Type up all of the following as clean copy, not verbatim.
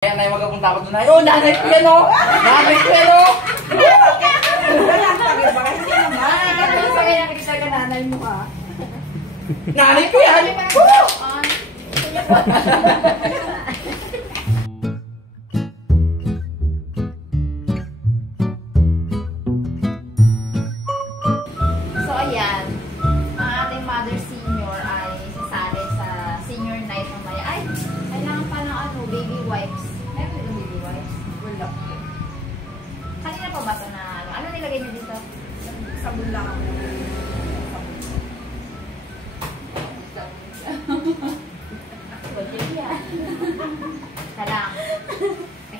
Kaya na yung magkapunta ako doon. Oh, nanay ko yan o! Nanay ko yan o! Ano sa kanya nakikita ka nanay mo ka? Nanay ko yan! So ayan, ang ating mother senior ay sasali sa senior night mamaya. Ay, kailangan pa ng ano, baby wipes. Meron yung baby wipes? Wala. Kanina pa ba ito na ano? Ano nilagay niyo dito? Sabon lang ako.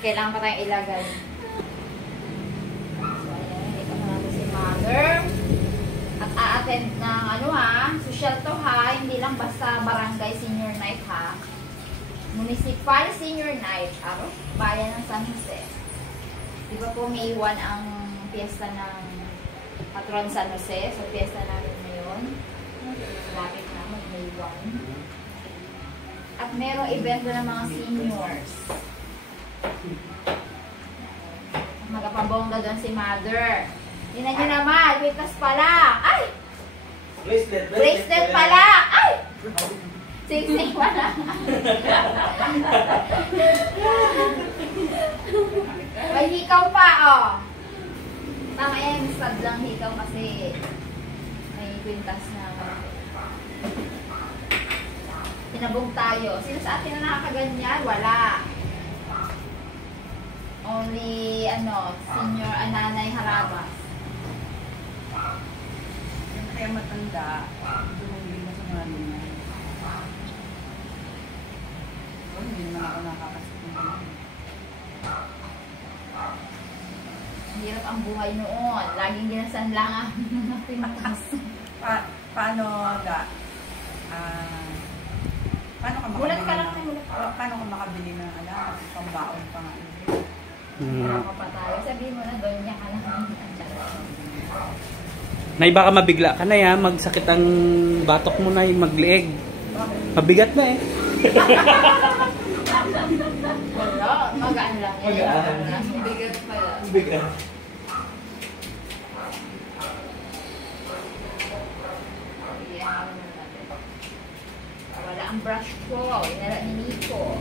Kailangan pa tayong ilagay. So, ayan. Ito na natin si mother. At a-attend ng ano ha, social to ha. Hindi lang basta barangay senior night ha. Municipal senior night. Aro, bayan ng San Jose. Diba po May 1 ang piyesta ng Patron San Jose. So, piyesta namin ngayon. Lapit na May 1. At merong event doon ng mga seniors. Magapabongga doon si mother. Tingnan nyo naman, witness pala. Ay! Bracelet pala. Ay! Sing-sing pala. May hikaw pa, oh. Tama yan, sad lang hikaw kasi may kwintas na. Tinabog tayo. Sino sa atin na nakakaganyan? Wala. Only, ano, senior nanay harabas. Kaya matanda, dumuli na sa mga nila. Hindi naman ako nakakasip ng mga. Ang hirap ang buhay noon. Laging ginasan lang ang pintas. Paano ga? Paano ka makabili? Mulat ka lang. Paano ka makabili ng pambaon pa nga? Wala ka pa tayo. Sabihin mo na doon niya ka lang. Nay, baka mabigla ka na yan. Magsakit ang batok mo na yung maglieg. Mabigat na eh. Wala. Magaan lang. Magaan. Bigat pala. Bigat. Wala ang brush ko. Inala ni Nico.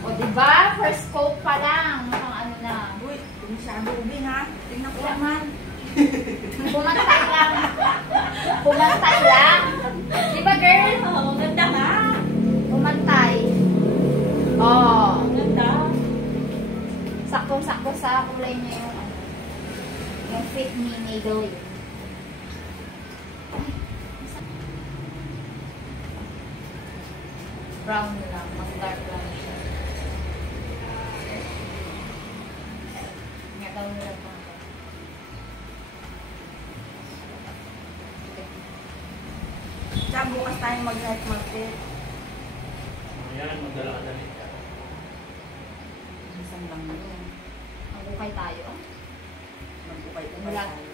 O diba? First coat pa lang. Mukhang ano na. Uy, masyado ubing ha. Tingnan ko naman. Pumantay lang. Pumantay lang. Diba girl? Oo, ganda ha. Pumantay. Oh. Ganda. Saktong-sakto sa kulay niya yung ano. Yung fit ni Maybelline. Brown lang. Mas dark lang siya. Nga daw nila pa. Tsaka bukas tayo mag-night market. Ayan, magdala ka dali. Isang lang yun. Magbukay tayo. Magbukay Wala. tayo.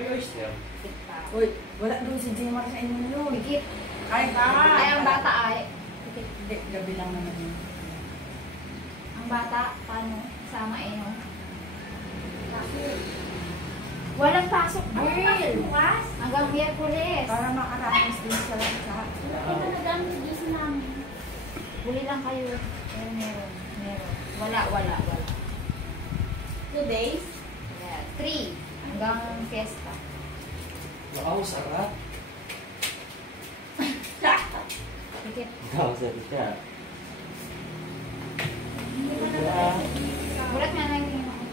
May oyster. Kita. Uy, wala doon si Jemar sa inyo nun. Bigit. Ay, Ay, ang bata ay. Hindi, gabi lang naman yun. Ang bata, paano? Sama eh, no? Walang pasok, girl. Bukas. Hanggang Miyerkules. Para makaranas din sa lahat. Buli lang kayo. Meron. Wala. 2 days? Yeah. 3. Hanggang fiesta. Wow, sarap. Sige. Wow, sarap siya. Mulat nga lang yung ako.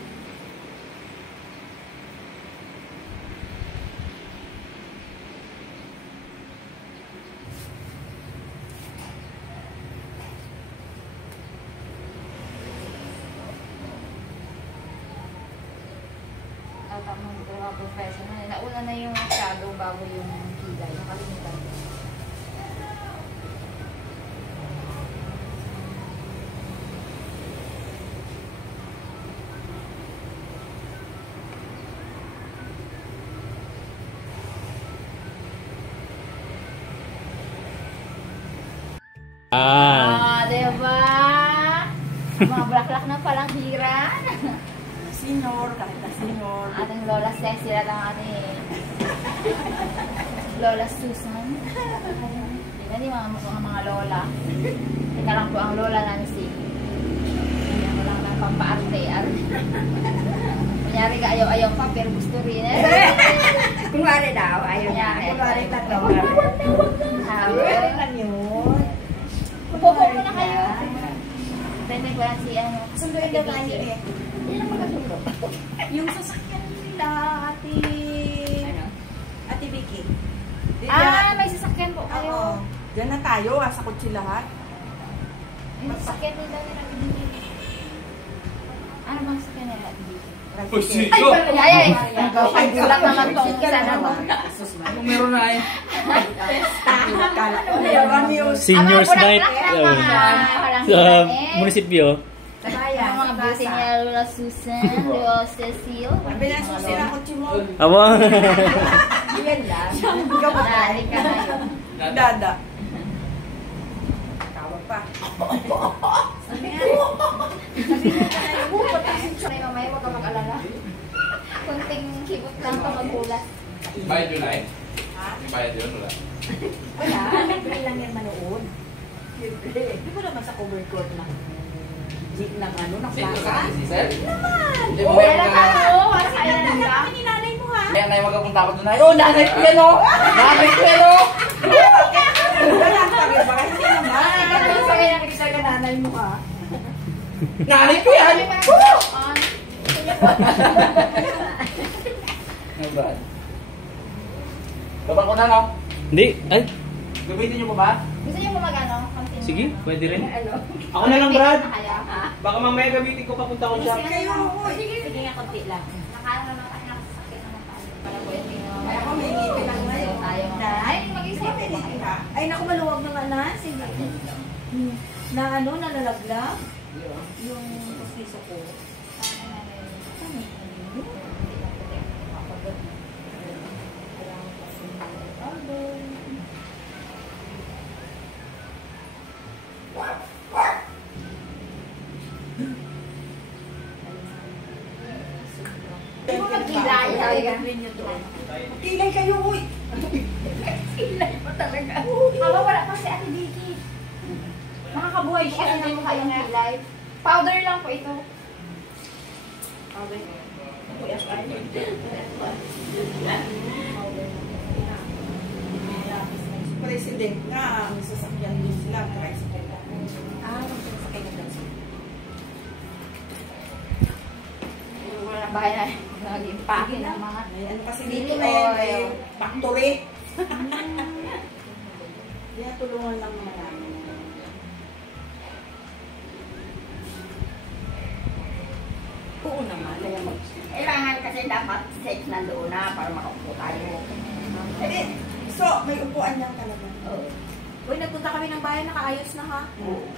Tamang mga professional. Nauna na yung shadow bago yung kilay. Nakalimutan ko. Diba? Mga blaklak na palang hiran. Senior, kahit na senior. Ating Lola Cecil at ang ating Lola Susan. Yan yung mga lola. Ika lang po ang lola namin si. Yan ko lang ng pampaarte. Kunyari ka ayaw-ayaw pa pero gusto rin eh. Kunwari daw, ayaw niya. Kunwari tatlo. Kunwari lang yun. Pupo mo na kayo. Pwede ko lang si ano. Sunduin daw tayo eh. Hindi na magkasundo. Yung sasakyan nila, Ate Vicky. May sasakyan po kayo. Oo. Diyan na tayo, sa kutsi lahat. Yung sasakyan nila nila. Ano bang sasakyan nila? Pusito! Ay, gulat naman tong isa na to. Anong meron na eh? Seniors night sa munisipyo. Ang mga beauty niya, Lola Susan, Lola Cecil. Sabi na susira kutsi mo. Aba. Yan lang. Ikaw ba? Dali ka ngayon. Dada. Tawag pa. Sabi nga. Sabi mamaya, huwag ka mag-alala. Kunting kibot lang ka magulat. Bayad yun ay? Ha? Bayad yun, wala. Wala, libre lang yan manood. Libre. Di mo naman sa overcoat lang. Jeep lang ano, Sino naklasa. ka? Si Sir? Hindi mo Kaya meron lang na. tayo, para sa ilan Kaya lang. ka ni nanay mo ha. Kaya na magkapunta ko doon ay, oh, nanay ko yan oh! Nanay ko yan oh! Wala pa rin, baka hindi naman. Ano sa kaya nakikita ka nanay mo ka? Nanay ko yan! Ano ba? Babang ko na no? Hindi. Ay, Gamitin niyo pa ba? Gusto niyo mo mag-ano? Continue? sige, pwede rin. Ano? Ako na lang, Brad. Kaya, ha? Baka mamaya gamitin ko papunta ko siya. Kayo, hoy. Sige nga, konti lang. Nakano naman tayo nakasakit naman tayo. Para po yung tingnan Ay, ako may ngipin lang ngayon. tayo. Ay, mag-isip May po ngipin kayo. ha? Ay, naku, maluwag naman na. Sige. Na ano, nalalaglag. Yung pustiso ko. Hindi mo magkilay. Gagawin niyo doon. Kilay kayo, uy. Kilay pa talaga. Haba, wala pa si Ate Vicky. Makakabuhay siya kasi ng mukha yung kilay. Powder lang po ito. President nga, may sasakyan din sila. Tricycle. Masakay na dyan. Wala na bahay na. Naging pake ng mga. May ano kasi Lily dito may oil. factory. Kaya tulungan lang naman namin. Oo naman. Kailangan kasi dapat safe na doon na para makaupo tayo. Eh, so, may upuan lang talaga. Oo. Uy, nagpunta kami ng bahay, nakaayos na ha.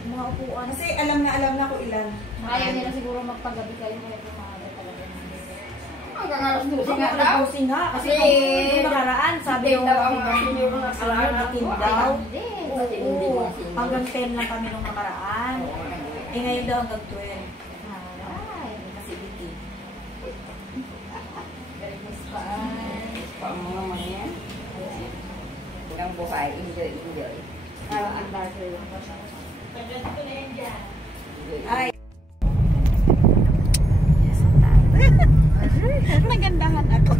Mga upuan. Kasi alam na kung ilan. Ayaw nila siguro magpagabi kayo kaya pumaga talaga. Hanggang alas 12 Kasi nga nga daw. nabusin nga. Kasi nung nakaraan, sabi yung nakaraan natin daw. Hindi. Oo, hanggang 10 lang kami nung nakaraan. Eh ngayon daw hanggang 12. Aray. Kasi biti. ng buhay. Enjoy. Parang ang darker lang. Ay. Nagandahan ako.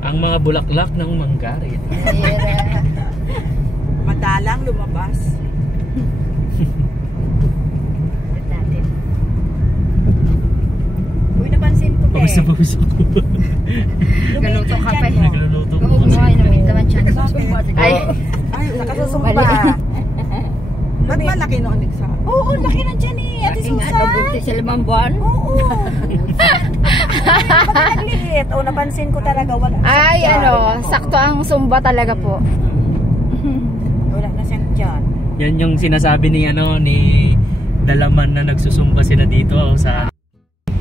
Ang mga bulaklak ng manggarit. Madalang lumabas. Natin. Uy, napansin ko Pawis na pawis ako. Galuto ka pa. Nagluluto ko Oo, kasi. ay, namit naman siya. Ay, nakasusumba. Ba't malaki noon sa? Oo, laki na dyan eh. Ate Susan. Sa 5 buwan? Oo. Ba't nagliit? O, napansin ko talaga. Wala. ay, sakto ang sumba talaga po. Wala na siyang dyan. Yan yung sinasabi ni ni Dalaman na nagsusumba sila dito sa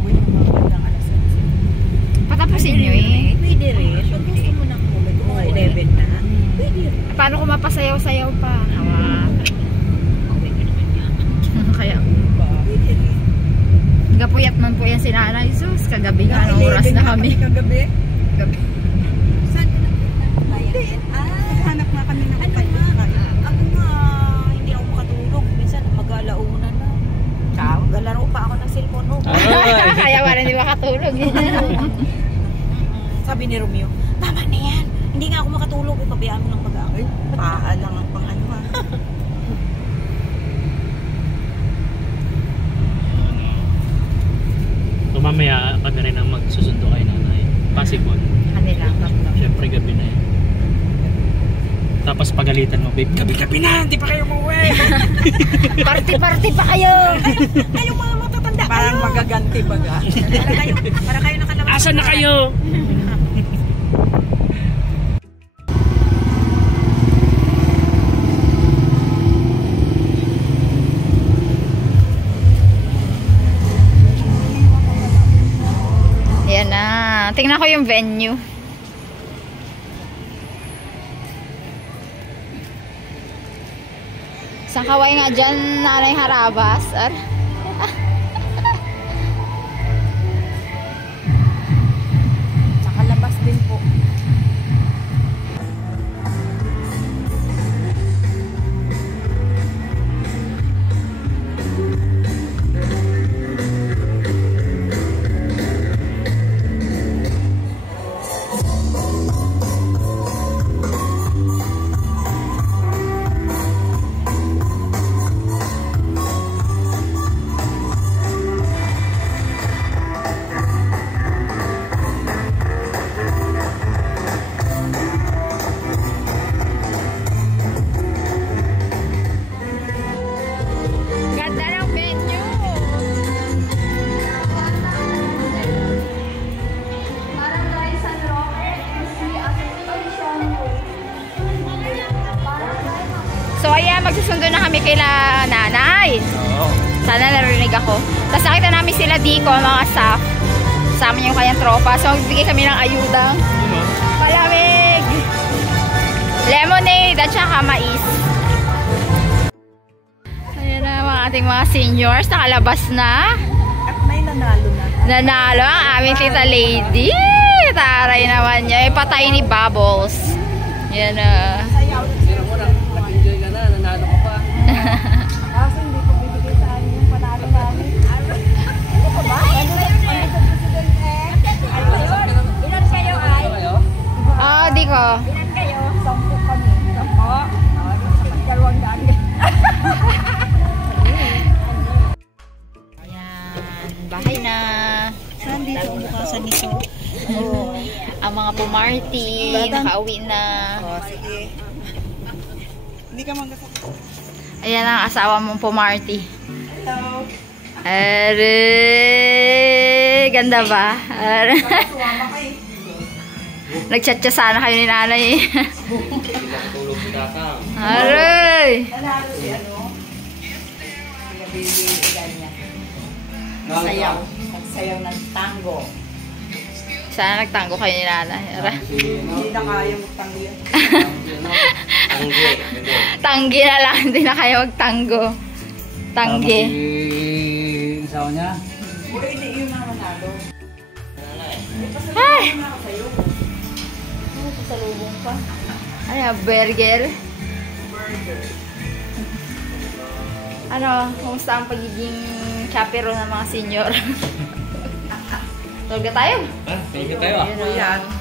Uy, magandang alas 11. Patapusin nyo eh. Pwede rin. Pag gusto mo ng kulay, kung 11 na, pwede rin. Paano kung mapasayaw-sayaw pa? Kaya, Pwede rin. gapuyat man po yan si Nanay Sus. Kagabi nga, anong oras na kami? Kagabi? Gabi. Saan ka nakita? Hindi. Hanap nga kami ng pagkain. Ako nga, hindi ako makatulog. Minsan, mag-alauna na. Galaro pa ako ng cellphone. Kaya wala hindi makatulog. Sabi ni Romeo, tama na yan. Hindi nga ako makatulog. Pabayaan mo ng pag-aaway. Paa lang ang pang-ano ha. So mamaya kami rin ang magsusundo kay Nanay. Possible. Kanila, tatlo. Siyempre gabi na yan. Tapos pagalitan mo, babe, gabi-gabi na, hindi pa kayo umuwi. Party-party pa kayo! Kayo mga matatanda kayo. Parang magaganti baga. Para kayo nakalabas. Asan na kayo? Yan na. Tingnan ko yung venue. Isang kaway nga dyan, Nanay Harabas. Saka labas din po. Ganda ng venue! Barangay San Roque, MC Association. So ayan, magsusundo na kami kila Nanay. Oo. Sana narinig ako. Tapos nakita namin sila Dico, mga staff. Sama niya yung kanyang tropa. So magbigay kami ng ayudang palamig, lemonade at saka mais. Ayan na mga ating mga seniors. Nakalabas na. At may nanalo na. Nanalo ang aming tita lady. Taray naman niya. Patay ni Bubbles. Yan na. Pero mo nag-enjoy ka na, nanalo ka pa. Kaso hindi ko bibigay sa akin yung panalo namin. Ano ka ba? Ilan kayo ay? Ah, di ko. Ilan kayo? 10 kami. 10? 200. Ayan. Bahay na. Saan dito ang bukasan nito? Ang mga pumarty. Nakauwi na. Sige. Hindi ka magkasama. Ayan ang asawa mong pumarty. Hello. Ganda ba? Nagchat-chat sana kayo ni Nanay. Tulog si Tatang. Aray! Nanalo si ano? Kaya baby ganyan. Sayaw. Nagsayaw ng tango. Sana nagtango kayo ni Nanay. Aray. Hindi na kaya magtango yan. Tanggi na lang. Hindi na kayo magtango. Tanggi. Isaw niya? Uy, hindi yun na manalo. Ay! Sa'yo. pasalubong pa. Ano yan, burger? Ano, kumusta ang pagiging chaperone ng mga senior? Tulga tayo. Thank you tayo. Yun,